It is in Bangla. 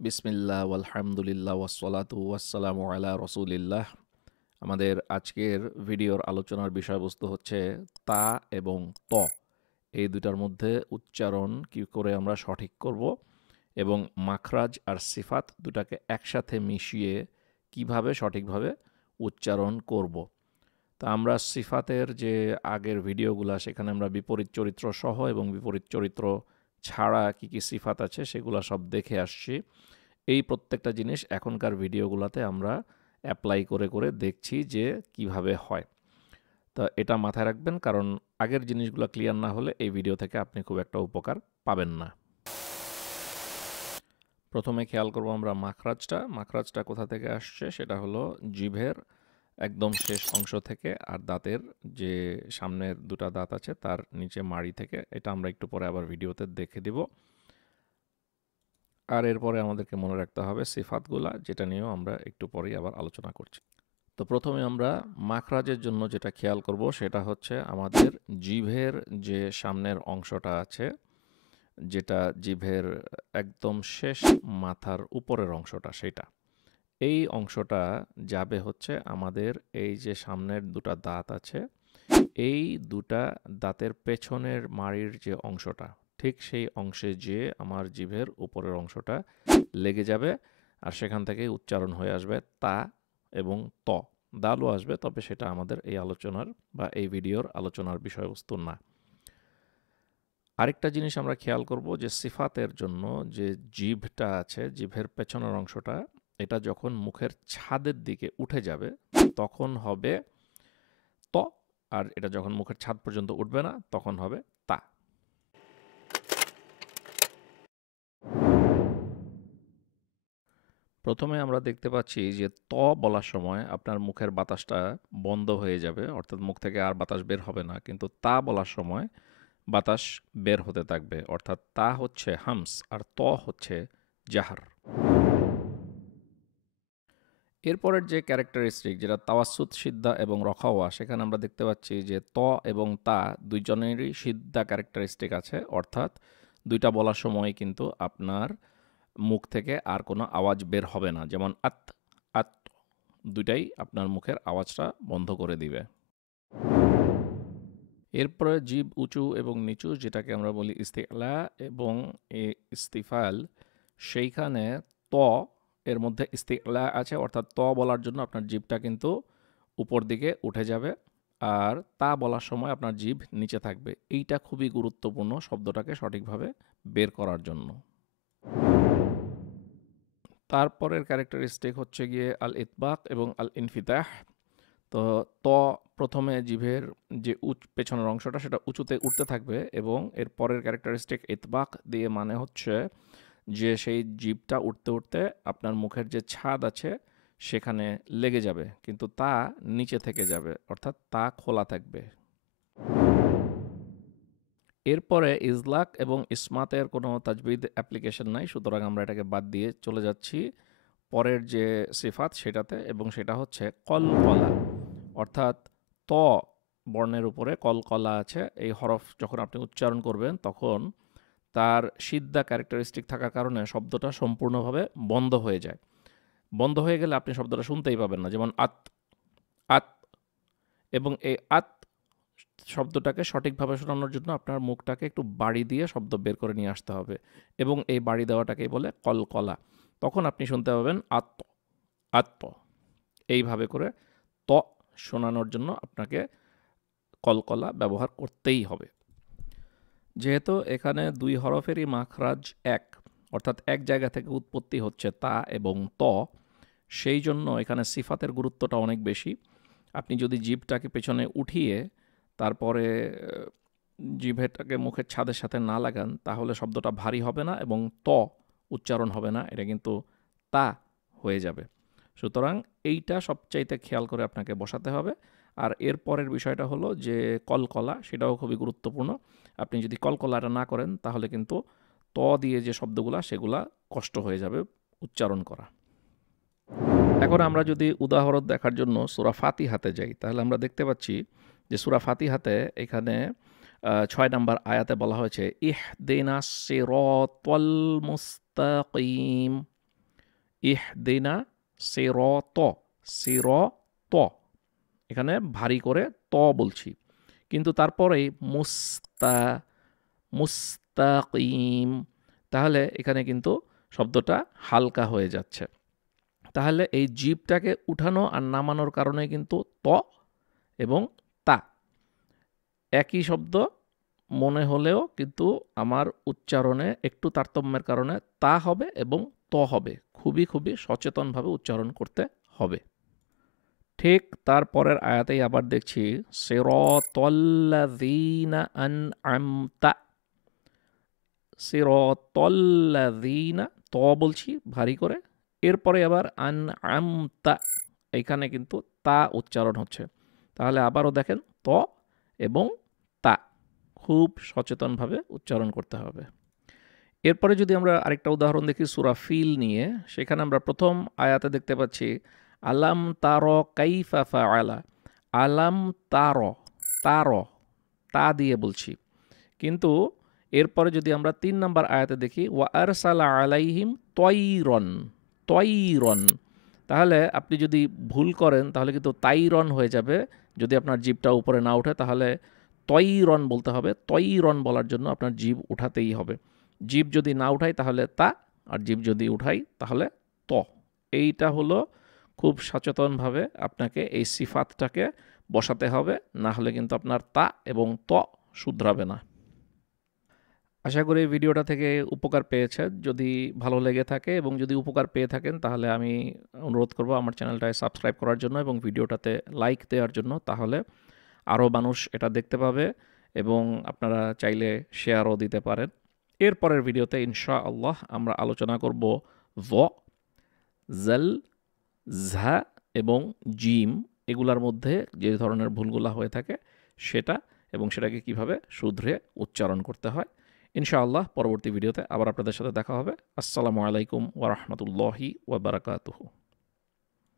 বিসমিল্লাহ আলহামদুলিল্লাহ ওয়াসসালাতু ওয়াসসালামু আলা রসুলিল্লাহ। আমাদের আজকের ভিডিওর আলোচনার বিষয়বস্তু হচ্ছে তা এবং ত, এই দুটার মধ্যে উচ্চারণ কী করে আমরা সঠিক করব এবং মাখরাজ আর সিফাত দুটাকে একসাথে মিশিয়ে কিভাবে সঠিকভাবে উচ্চারণ করব। তা আমরা সিফাতের যে আগের ভিডিওগুলো, সেখানে আমরা বিপরীত চরিত্র সহ এবং বিপরীত চরিত্র ছাড়া কী কী সিফাত আছে সেগুলো সব দেখে আসছি। এই প্রত্যেকটা জিনিস এখনকার ভিডিওগুলোতে আমরা অ্যাপ্লাই করে করে দেখছি যে কিভাবে হয়। তো এটা মাথায় রাখবেন, কারণ আগের জিনিসগুলো ক্লিয়ার না হলে এই ভিডিও থেকে আপনি খুব একটা উপকার পাবেন না। প্রথমে খেয়াল করব আমরা মাখরাজটা কোথা থেকে আসছে। সেটা হলো জিভের একদম শেষ অংশ থেকে, আর দাঁতের যে সামনের দুটা দাঁত আছে তার নিচে মাড়ি থেকে। এটা আমরা একটু পরে আবার ভিডিওতে দেখে দিব। আর এরপরে আমাদেরকে মনে রাখতে হবে সিফাতগুলা, যেটা নিয়েও আমরা একটু পরেই আবার আলোচনা করছি। তো প্রথমে আমরা মাখরাজের জন্য যেটা খেয়াল করব সেটা হচ্ছে আমাদের জিভের যে সামনের অংশটা আছে, যেটা জিভের একদম শেষ মাথার উপরের অংশটা, সেটা এই অংশটা যাবে হচ্ছে আমাদের এই যে সামনের দুটা দাঁত আছে, এই দুটা দাঁতের পেছনের মাড়ির যে অংশটা, ঠিক সেই অংশে যে আমার জিভের উপরের অংশটা লেগে যাবে, আর সেখান থেকে উচ্চারণ হয়ে আসবে তা এবং ত। দালও আসবে, তবে সেটা আমাদের এই আলোচনার বা এই ভিডিওর আলোচনার বিষয়বস্তু না। আরেকটা জিনিস আমরা খেয়াল করব যে সিফাতের জন্য যে জিভটা আছে, জিভের পেছনের অংশটা, এটা যখন মুখের ছাদের দিকে উঠে যাবে তখন হবে ত, আর এটা যখন মুখের ছাদ পর্যন্ত উঠবে না তখন হবে তা। প্রথমে আমরা দেখতে পাচ্ছি যে ত বলার সময় আপনার মুখের বাতাসটা বন্ধ হয়ে যাবে, অর্থাৎ মুখ থেকে আর বাতাস বের হবে না। কিন্তু তা বলার সময় বাতাস বের হতে থাকবে, অর্থাৎ তা হচ্ছে হামস আর ত হচ্ছে জাহার। এরপরের যে ক্যারেক্টারিস্টিক, যেটা তাওয়াসুত, সিদ্ধা এবং রখাওয়া, সেখানে আমরা দেখতে পাচ্ছি যে ত এবং তা দুইজনেরই সিদ্ধা ক্যারেক্টারিস্টিক আছে, অর্থাৎ দুইটা বলার সময় কিন্তু আপনার মুখ থেকে আর কোনো আওয়াজ বের হবে না। যেমন আত, আত, দুইটাই আপনার মুখের আওয়াজটা বন্ধ করে দিবে। এরপরে জিভ উঁচু এবং নিচু, যেটাকে আমরা বলি ইস্তিআলা এবং ইস্তিফাল, সেইখানে ত এর মধ্যে ইস্তিআলা আছে, অর্থাৎ ত বলার জন্য আপনার জিভটা কিন্তু উপর দিকে উঠে যাবে, আর তা বলার সময় আপনার জিভ নিচে থাকবে। এইটা খুবই গুরুত্বপূর্ণ শব্দটাকে সঠিকভাবে বের করার জন্য। তারপরের ক্যারেক্টারিস্টিক হচ্ছে গিয়ে আল ইতবাক এবং আল ইনফিতাহ। তো ত প্রথমে জিভের যে পেছনের অংশটা সেটা উঁচুতে উঠতে থাকবে, এবং এর পরের ক্যারেক্টারিস্টিক ইতবাক দিয়ে মানে হচ্ছে যে সেই জিভটা উঠতে উঠতে আপনার মুখের যে ছাদ আছে সেখানে লেগে যাবে, কিন্তু তা নিচে থেকে যাবে, অর্থাৎ তা খোলা থাকবে। এরপরে ইজলাক এবং ইসমাতের কোনো তাজবিদ অ্যাপ্লিকেশন নাই, সুতরাং আমরা এটাকে বাদ দিয়ে চলে যাচ্ছি পরের যে সিফাত সেটাতে, এবং সেটা হচ্ছে কলকলা, অর্থাৎ ত বর্ণের উপরে কলকলা আছে। এই হরফ যখন আপনি উচ্চারণ করবেন তখন তার সিদ্ধা ক্যারেক্টারিস্টিক থাকার কারণে শব্দটা সম্পূর্ণভাবে বন্ধ হয়ে যায়। বন্ধ হয়ে গেলে আপনি শব্দটা শুনতেই পাবেন না, যেমন আত, আত। এবং এই আত শব্দটাকে সঠিকভাবে শোনানোর জন্য আপনার মুখটাকে একটু বাড়ি দিয়ে শব্দ বের করে নিয়ে আসতে হবে, এবং এই বাড়ি দেওয়াটাকেই বলে কলকলা। তখন আপনি শুনতে পাবেন আত্ম, আত্ম। এইভাবে করে ত শোনানোর জন্য আপনাকে কলকলা ব্যবহার করতেই হবে। যেহেতু এখানে দুই হরফেরই মাখরাজ এক, অর্থাৎ এক জায়গা থেকে উৎপত্তি হচ্ছে তা এবং ত, সেই জন্য এখানে সিফাতের গুরুত্বটা অনেক বেশি। আপনি যদি জিভটাকে পেছনে উঠিয়ে তারপরে জিভেটাকে মুখের ছাদের সাথে না লাগান, তাহলে শব্দটা ভারী হবে না এবং ত উচ্চারণ হবে না, এটা কিন্তু তা হয়ে যাবে। সুতরাং এইটা সবচাইতে খেয়াল করে আপনাকে বসাতে হবে। আর এর পরের বিষয়টা হলো যে কলকলা, সেটাও খুবই গুরুত্বপূর্ণ। আপনি যদি কলকলাটা না করেন তাহলে কিন্তু ত দিয়ে যে শব্দগুলা সেগুলা কষ্ট হয়ে যাবে উচ্চারণ করা। এখন আমরা যদি উদাহরণ দেখার জন্য সূরা ফাতিহাতে যাই, তাহলে আমরা দেখতে পাচ্ছি যে সূরা ফাতিহাতে এখানে ৬ নম্বর আয়াতে বলা হয়েছে ইহদিনাস সিরাতাল মুস্তাকিম। ইহদিনা সিরাত, সিরাত, এখানে ভারী করে ত বলছি, কিন্তু তারপরেই মুস্তাকিম, তাহলে এখানে কিন্তু শব্দটা হালকা হয়ে যাচ্ছে। তাহলে এই জিভটাকে উঠানো আর নামানোর কারণে কিন্তু ত এবং তা একই শব্দ মনে হলেও কিন্তু আমার উচ্চারণে একটু তারতম্যের কারণে তা হবে এবং ত হবে। খুবই খুবই সচেতনভাবে উচ্চারণ করতে হবে। ঠিক তারপরের আয়াতেই আবার দেখছি সিরাতাল্লাযীনা আনআমতা, সিরাতাল্লাযীনা, ত বলছি ভারী করে, এরপরে আবার আনআমতা, এইখানে কিন্তু তা উচ্চারণ হচ্ছে। তাহলে আবারও দেখেন ত এবং তা খুব সচেতনভাবে উচ্চারণ করতে হবে। এরপরে যদি আমরা আরেকটা উদাহরণ দেখি সূরা ফিল নিয়ে, সেখানে আমরা প্রথম আয়াতে দেখতে পাচ্ছি আলাম তার কাইফা ফাআলা, আলাম তার, তার, তা দিয়ে বলছি, কিন্তু এরপরে যদি আমরা ৩ নম্বর আয়াতে দেখি ওয়া আরসালা আলাইহিম তয়রন, তয়রন, তাহলে আপনি যদি ভুল করেন তাহলে কিন্তু তাইরন হয়ে যাবে। যদি আপনার জিভটা উপরে না ওঠে তাহলে তয়রন বলতে হবে। তয়রন বলার জন্য আপনার জিভ উঠাতেই হবে। জিভ যদি না উঠাই তাহলে তা, আর জিভ যদি উঠাই তাহলে ত। এইটা হলো খুব সচেতনভাবে আপনাকে এই সিফাতটাকে বসাতে হবে, না হলে কিন্তু আপনার তা এবং ত শুধরাবে না। আশা করি ভিডিওটা থেকে উপকার পেয়েছেন। যদি ভালো লেগে থাকে এবং যদি উপকার পেয়ে থাকেন তাহলে আমি অনুরোধ করব আমার চ্যানেলটায় সাবস্ক্রাইব করার জন্য এবং ভিডিওটাতে লাইক দেওয়ার জন্য, তাহলে আরও মানুষ এটা দেখতে পাবে এবং আপনারা চাইলে শেয়ারও দিতে পারেন। এরপরের ভিডিওতে ইনশাআল্লাহ আমরা আলোচনা করব য, জাল, ঝা এবং জিম, এগুলার মধ্যে যে ধরনের ভুলগুলা হয়ে থাকে সেটা, এবং সেটাকে কিভাবে শুধরে উচ্চারণ করতে হয়। ইনশাআল্লাহ পরবর্তী ভিডিওতে আবার আপনাদের সাথে দেখা হবে। আসসালামু আলাইকুম ওয়া রাহমাতুল্লাহি ওয়া বারাকাতুহু।